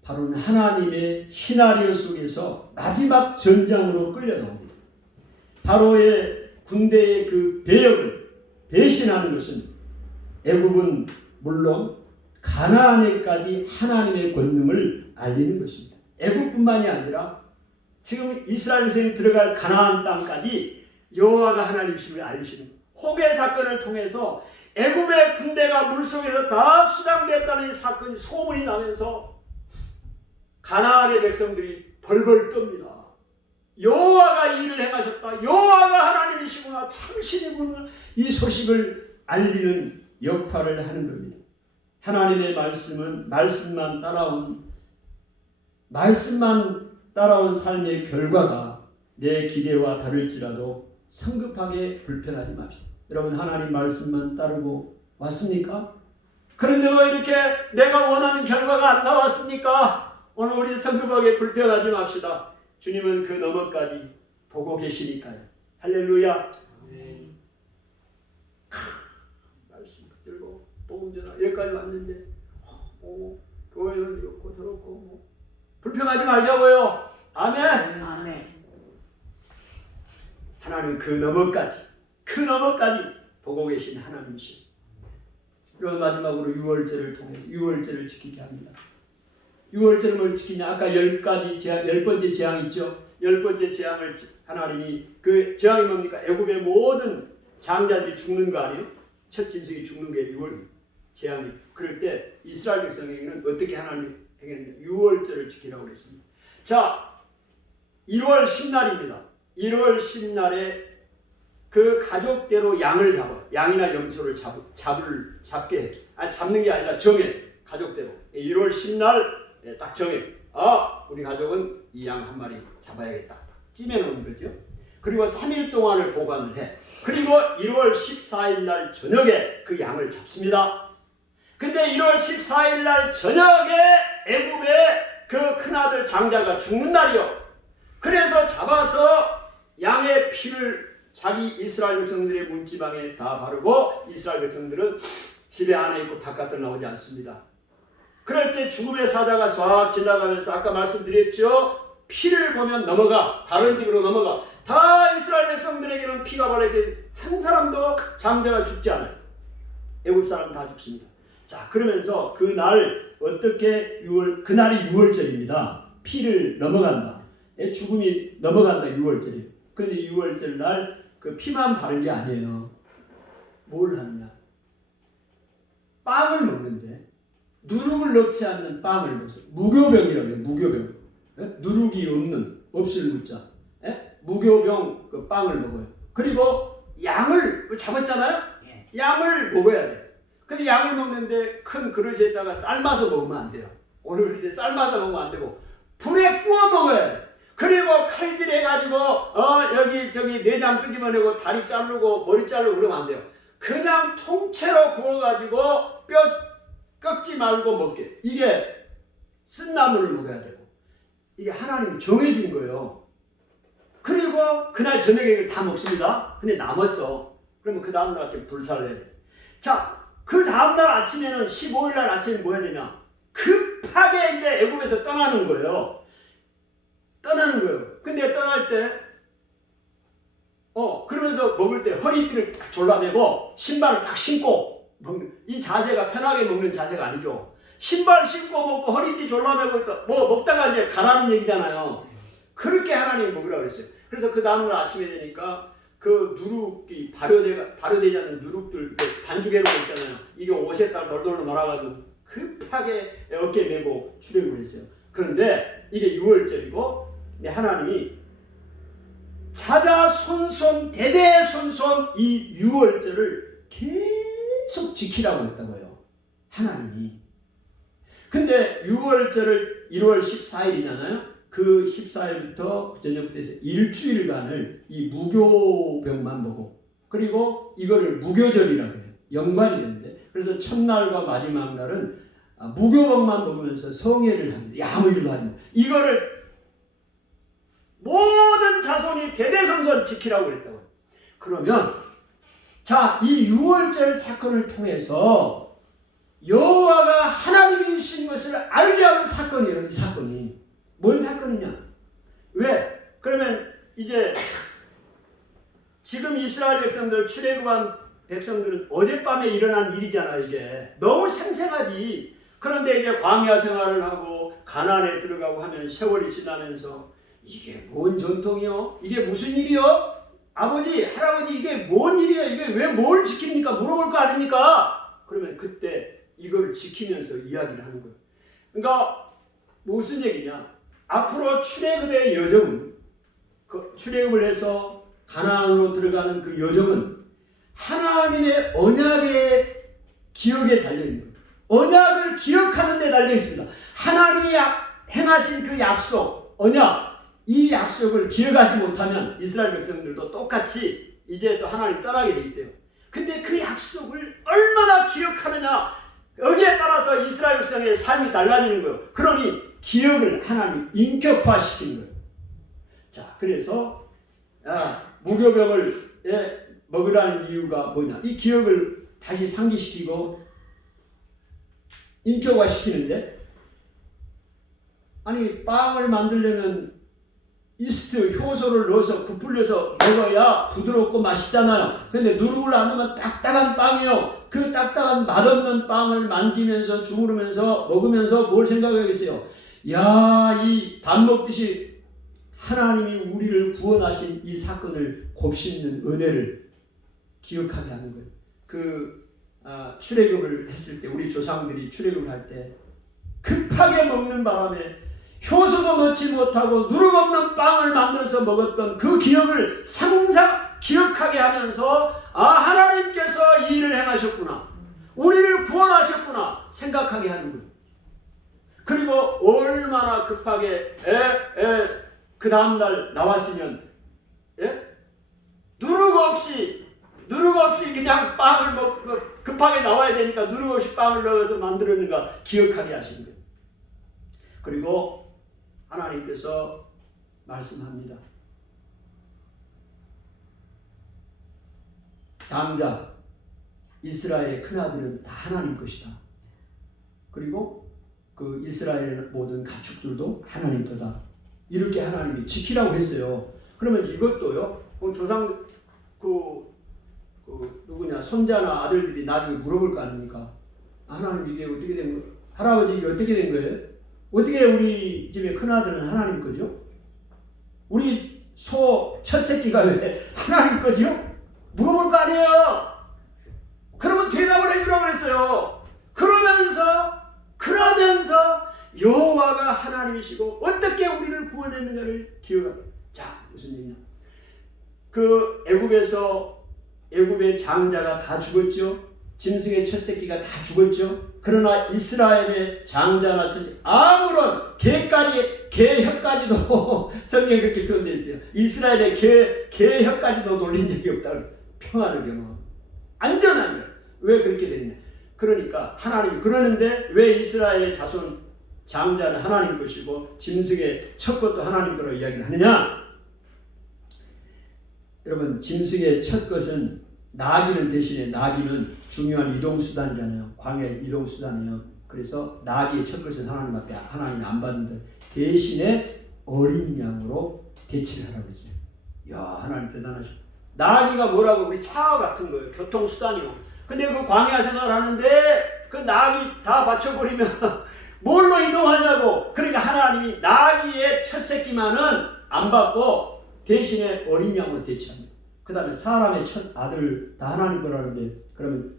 바로는 하나님의 시나리오 속에서 마지막 전장으로 끌려나옵니다. 바로의 군대의 그 배역을 배신하는 것은 애굽은 물론 가나안에까지 하나님의 권능을 알리는 것입니다. 애굽뿐만이 아니라 지금 이스라엘 백성이 들어갈 가나안 땅까지 여호와가 하나님이심을 알리시는 것. 홍해 사건을 통해서 애굽의 군대가 물속에서 다 수장됐다는 이 사건이 소문이 나면서 가나안의 백성들이 벌벌 떱니다. 여호와가 이 일을 행하셨다. 여호와가 하나님이시구나. 참신이구나. 이 소식을 알리는 역할을 하는 겁니다. 하나님의 말씀은 말씀만 따라온 삶의 결과가 내 기대와 다를지라도 성급하게 불편하지 맙시다. 여러분 하나님 말씀만 따르고 왔습니까? 그런데도 이렇게 내가 원하는 결과가 안 나왔습니까? 오늘 우리 성급하게 불평하지 맙시다. 주님은 그 너머까지 보고 계시니까요. 할렐루야. 말씀 들고 복음전화 여기까지 왔는데 교회는 이렇고 저렇고 불평하지 말자고요. 아멘. 아멘. 하나님 그 너머까지 보고 계신 하나님이시오. 그리고 마지막으로 유월절을 통해서 유월절을 지키게 합니다. 유월절을 뭘 지키냐? 아까 10가지 재앙, 10번째 재앙 있죠? 10번째 재앙을 하나님이 그 재앙이 뭡니까? 애굽의 모든 장자들이 죽는 거 아니에요? 첫 짐승이 죽는 게 유월 재앙이. 그럴 때 이스라엘 백성에게는 어떻게 하나님이 행했느냐? 유월절을 지키라고 그랬습니다. 자, 1월 10날입니다. 1월 10날에 그 가족대로 양을 잡아, 양이나 염소를 잡게, 잡는 게 아니라 정해, 가족대로. 1월 10날 딱 정해. 우리 가족은 이 양 한 마리 잡아야겠다. 찜해놓은 거죠. 그리고 3일 동안을 보관을 해. 그리고 1월 14일 날 저녁에 그 양을 잡습니다. 근데 1월 14일 날 저녁에 애굽의 그 큰아들 장자가 죽는 날이요. 그래서 잡아서 양의 피를 자기 이스라엘 백성들의 문지방에 다 바르고 이스라엘 백성들은 집에 안에 있고 바깥으로 나오지 않습니다. 그럴 때 죽음의 사자가 쫙 지나가면서 아까 말씀드렸죠. 피를 보면 넘어가. 다른 집으로 넘어가. 다 이스라엘 백성들에게는 피가 바르게 한 사람도 장자가 죽지 않아요. 애굽 사람 다 죽습니다. 자, 그러면서 그날 어떻게 그날이 유월절입니다. 피를 넘어간다. 죽음이 넘어간다. 유월절이에요. 그런데 유월절 날 그 피만 바른 게 아니에요. 뭘 하느냐? 빵을 먹는데 누룩을 넣지 않는 빵을 먹어요. 무교병이라고 해요. 무교병. 누룩이 없을 무자. 무교병 그 빵을 먹어요. 그리고 양을 잡았잖아요. 양을 먹어야 돼. 근데 양을 먹는데 큰 그릇에다가 삶아서 먹으면 안 돼요. 오늘 이제 삶아서 먹으면 안 되고 불에 구워 먹어야 돼. 그리고 칼질 해가지고 여기 저기 내장 끄집어내고 다리 자르고 머리 자르고 그러면 안 돼요. 그냥 통째로 구워가지고 뼈 꺾지 말고 먹게. 이게 쓴 나물을 먹어야 되고 이게 하나님이 정해준 거예요. 그리고 그날 저녁에 이걸 다 먹습니다. 근데 남았어. 그러면 그 다음날 아침에 불살을 해야 돼. 자, 그 다음날 아침에는 15일날 아침에 뭐 해야 되냐? 급하게 이제 애굽에서 떠나는 거예요. 근데 떠날 때 그러면서 먹을 때 허리띠를 딱 졸라매고 신발을 딱 신고 먹는, 이 자세가 편하게 먹는 자세가 아니죠. 신발 신고 먹고 허리띠 졸라매고 뭐 먹다가 이제 가라는 얘기잖아요. 그렇게 하나님이 먹으라고 그랬어요. 그래서 그 다음날 아침에 되니까 그 누룩이 발효되지 않는 누룩들 반죽해놓은 거 있잖아요. 이게 옷에 딱 돌돌로 말아가지고 급하게 어깨에 메고 출애굽을 했어요. 그런데 이게 6월절이고 하나님이 자자손손 대대손손 이 6월절을 계속 지키라고 했다고요. 하나님이. 근데 6월절을 1월 14일이잖아요. 그 14일부터 저녁부터 해서 일주일간을 이 무교병만 먹고 그리고 이거를 무교절이라고 해요. 연관이 되는데 그래서 첫날과 마지막 날은 무교병만 먹으면서 성회를 합니다. 아무 일도 하지 마. 이거를 모든 자손이 대대손손 지키라고 그랬다고요. 그러면 자, 이 6월절 사건을 통해서 여호와가 하나님이신 것을 알게 하는 사건이에요. 이 사건이. 뭔 사건이냐? 왜? 그러면 이제 지금 이스라엘 백성들 출애굽한 백성들은 어젯밤에 일어난 일이잖아요. 이게 너무 생생하지. 그런데 이제 광야 생활을 하고 가나안에 들어가고 하면 세월이 지나면서 이게 뭔 전통이요? 이게 무슨 일이요? 아버지, 할아버지 이게 뭔 일이에요? 이게 왜 뭘 지킵니까? 물어볼 거 아닙니까? 그러면 그때 이걸 지키면서 이야기를 하는 거예요. 그러니까 무슨 얘기냐? 앞으로 출애굽의 여정은 출애굽을 해서 가나안으로 들어가는 그 여정은 하나님의 언약의 기억에 달려있는 거예요. 언약을 기억하는 데 달려있습니다. 하나님이 행하신 그 약속, 언약, 이 약속을 기억하지 못하면 이스라엘 백성들도 똑같이 이제 또 하나님 떠나게 돼 있어요. 근데 그 약속을 얼마나 기억하느냐, 여기에 따라서 이스라엘 백성의 삶이 달라지는 거예요. 그러니 기억을 하나님이 인격화시키는 거예요. 자, 그래서 무교병을 먹으라는 이유가 뭐냐? 이 기억을 다시 상기시키고 인격화시키는데, 아니 빵을 만들려면 이스트 효소를 넣어서 부풀려서 먹어야 부드럽고 맛있잖아요. 근데 누룩을 안 넣으면 딱딱한 빵이요. 그 딱딱한 맛없는 빵을 만지면서 주무르면서 먹으면서 뭘 생각하겠어요? 야, 이 밥 먹듯이 하나님이 우리를 구원하신 이 사건을 곱씹는 은혜를 기억하게 하는 거예요. 출애굽을 했을 때, 우리 조상들이 출애굽을 할 때 급하게 먹는 바람에 효소도 넣지 못하고 누룩 없는 빵을 만들어서 먹었던 그 기억을 기억하게 하면서 하나님께서 이 일을 행하셨구나, 우리를 구원하셨구나 생각하게 하는 거예요. 그리고 얼마나 급하게 그 다음날 나왔으면 누룩 없이 그냥 빵을 먹고 급하게 나와야 되니까 누룩 없이 빵을 넣어서 만들었는가 기억하게 하시는 거예요. 그리고 하나님께서 말씀합니다. 장자 이스라엘의 큰아들은 다 하나님 것이다. 그리고 그 이스라엘의 모든 가축들도 하나님 거다. 이렇게 하나님이 지키라고 했어요. 그러면 이것도요, 조상 누구냐 손자나 아들들이 나중에 물어볼 거 아닙니까? 하나님 이게 어떻게 된 거예요? 할아버지 이게 어떻게 된 거예요? 어떻게 우리 집의 큰아들은 하나님 거죠? 우리 소 첫 새끼가 왜 하나님 거죠? 물어볼 거 아니에요. 그러면 대답을 해주라고 그랬어요. 그러면서 여호와가 하나님이시고 어떻게 우리를 구원했는가를 기억하게. 자, 무슨 얘기냐? 그 애굽의 장자가 다 죽었죠. 짐승의 첫 새끼가 다 죽었죠. 그러나 이스라엘의 장자나 첫 새끼, 아무런 개 혀까지도 성경에 그렇게 표현되어 있어요. 이스라엘의 개 혀까지도 돌린 적이 없다는 평안을 경험하고 안전한 거예요. 왜 그렇게 됐냐? 그러니까 하나님이 그러는데 왜 이스라엘의 자손 장자는 하나님 것이고 짐승의 첫 것도 하나님 거로 이야기하느냐? 여러분, 짐승의 첫 것은 대신에 나귀는 중요한 이동수단이잖아요. 광야 이동수단이에요. 그래서 나귀의 첫 것은 하나님 앞에 하나님이 안 받는데 대신에 어린 양으로 대체를 하라고 했어요. 야, 하나님 대단하셔. 나귀가 뭐라고? 우리 차 같은 거예요. 교통수단이요. 근데 그 광야 생활을 하는데 그 나귀 다 받쳐버리면 뭘로 이동하냐고. 그러니까 하나님이 나귀의 첫 새끼만은 안 받고 대신에 어린 양으로 대체합니다. 그 다음에 사람의 첫 아들 다 하나님 거라는데, 그러면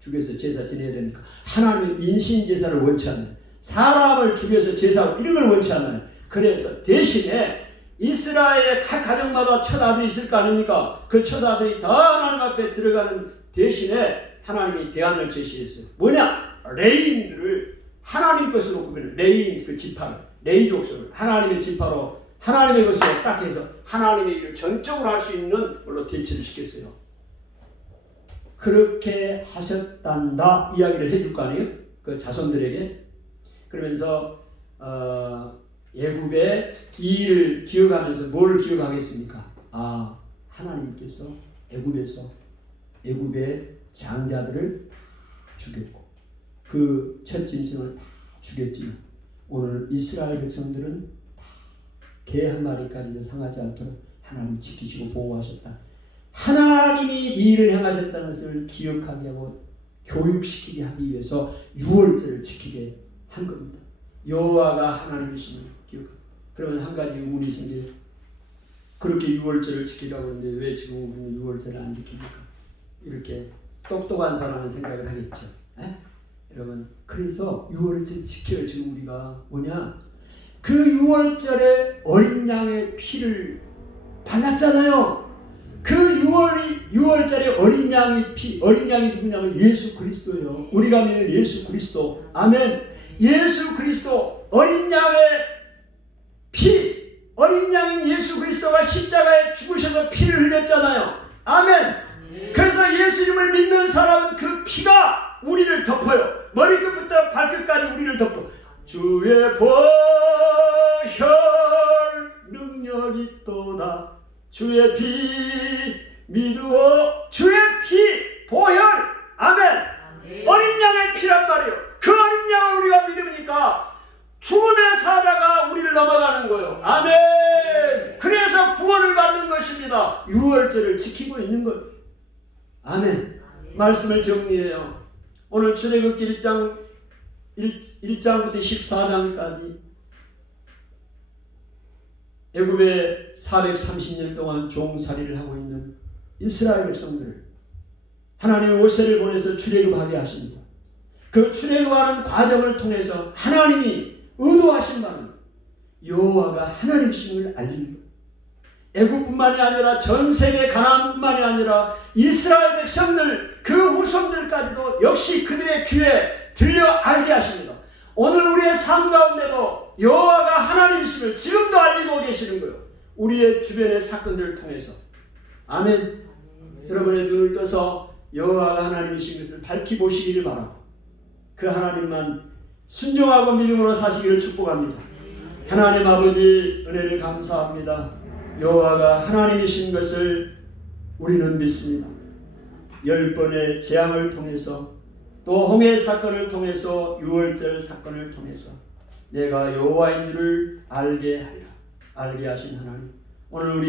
죽여서 제사 지내야 되니까 하나님은 인신 제사를 원치 않아요. 사람을 죽여서 제사하고 이런 걸 원치 않아요. 그래서 대신에 이스라엘의 각 가정마다 첫 아들이 있을 거 아닙니까? 그 첫 아들이 다 하나님 앞에 들어가는 대신에 하나님이 대안을 제시했어요. 뭐냐? 레인들을 하나님 것으로 구별해요. 레인 그 지파, 레이 족속을 하나님의 지파로 하나님의 것으로 딱 해서 하나님의 일을 전적으로 할 수 있는 걸로 대체를 시켰어요. 그렇게 하셨단다 이야기를 해줄 거 아니에요? 그 자손들에게. 그러면서 애굽의 이 일을 기억하면서 뭘 기억하겠습니까? 하나님께서 애굽의 장자들을 죽였고 그 첫 짐승을 다 죽였지만 오늘 이스라엘 백성들은 개 한 마리까지도 상하지 않도록 하나님이 지키시고 보호하셨다. 하나님이 이 일을 행하셨다는 것을 기억하게 하고 교육시키게 하기 위해서 유월절을 지키게 한 겁니다. 여호와가 하나님이심을 기억합니다. 그러면 한 가지 의문이 생겨요. 그렇게 유월절을 지키라고 하는데 왜 지금 우리는 유월절을 안 지킵니까? 이렇게 똑똑한 사람은 생각을 하겠죠. 여러분, 그래서 유월절 지켜요. 지금 우리가 뭐냐? 그 유월절에 어린 양의 피를 발랐잖아요. 그 유월절에 어린 양이 누구냐면 예수 그리스도예요. 우리가 믿는 예수 그리스도. 아멘. 예수 그리스도 어린 양의 피, 어린 양인 예수 그리스도가 십자가에 죽으셔서 피를 흘렸잖아요. 아멘. 그래서 예수님을 믿는 사람은 그 피가 우리를 덮어요. 머리끝부터 발끝까지 우리를 덮어. 주의 보혈 능력이 있도다. 주의 피 믿으오. 주의 피 보혈. 아멘. 어린 양의 피란 말이에요. 그 어린 양을 우리가 믿으니까 죽음의 사자가 우리를 넘어가는 거예요. 아멘. 그래서 구원을 받는 것입니다. 유월절을 지키고 있는 거예요. 아멘. 말씀을 정리해요. 오늘 출애굽기 1장부터 14장까지 애굽에 430년 동안 종살이를 하고 있는 이스라엘 백성들을 하나님이 모세를 보내서 출애굽하게 하십니다. 그 출애굽하는 과정을 통해서 하나님이 의도하신 바는 여호와가 하나님이심을 알리는 거예요. 애굽뿐만이 아니라 전 세계 가나안뿐만이 아니라 이스라엘 백성들 그 후손들까지도 역시 그들의 귀에 들려 알게 하십니다. 오늘 우리의 삶 가운데도 여호와가 하나님이심을 지금도 알리고 계시는 거예요. 우리의 주변의 사건들을 통해서. 아멘. 여러분의 눈을 떠서 여호와가 하나님이신 것을 밝히 보시기를 바라고 그 하나님만 순종하고 믿음으로 사시기를 축복합니다. 하나님 아버지 은혜를 감사합니다. 여호와가 하나님이신 것을 우리는 믿습니다. 10번의 재앙을 통해서 또 홍해 사건을 통해서 유월절 사건을 통해서 내가 여호와인 줄을 알게 하리라. 알게 하신 하나님 오늘 우리